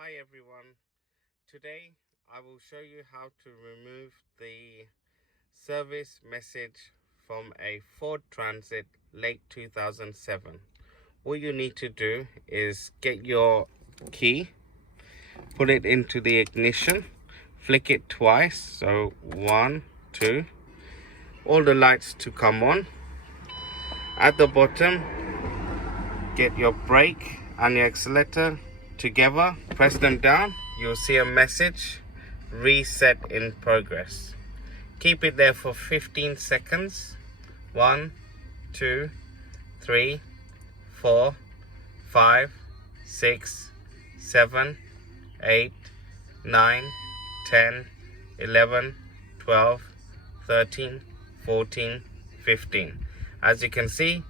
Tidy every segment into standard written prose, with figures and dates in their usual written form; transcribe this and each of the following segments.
Hi everyone, today I will show you how to remove the service message from a Ford Transit late 2007. What you need to do is get your key, put it into the ignition, flick it twice, so 1, 2, all the lights to come on. At the bottom, get your brake and your accelerator together, press them down, you'll see a message, reset in progress. Keep it there for 15 seconds. 1, 2, 3, 4, 5, 6, 7, 8, 9, 10, 11, 12, 13, 14, 15. As you can see,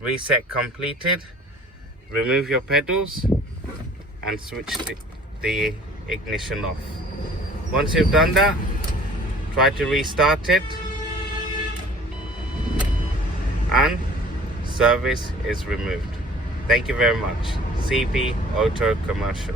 reset completed. Remove your pedals and switch the ignition off. Once you've done that, try to restart it and service is removed. Thank you very much. CB Auto Commercial.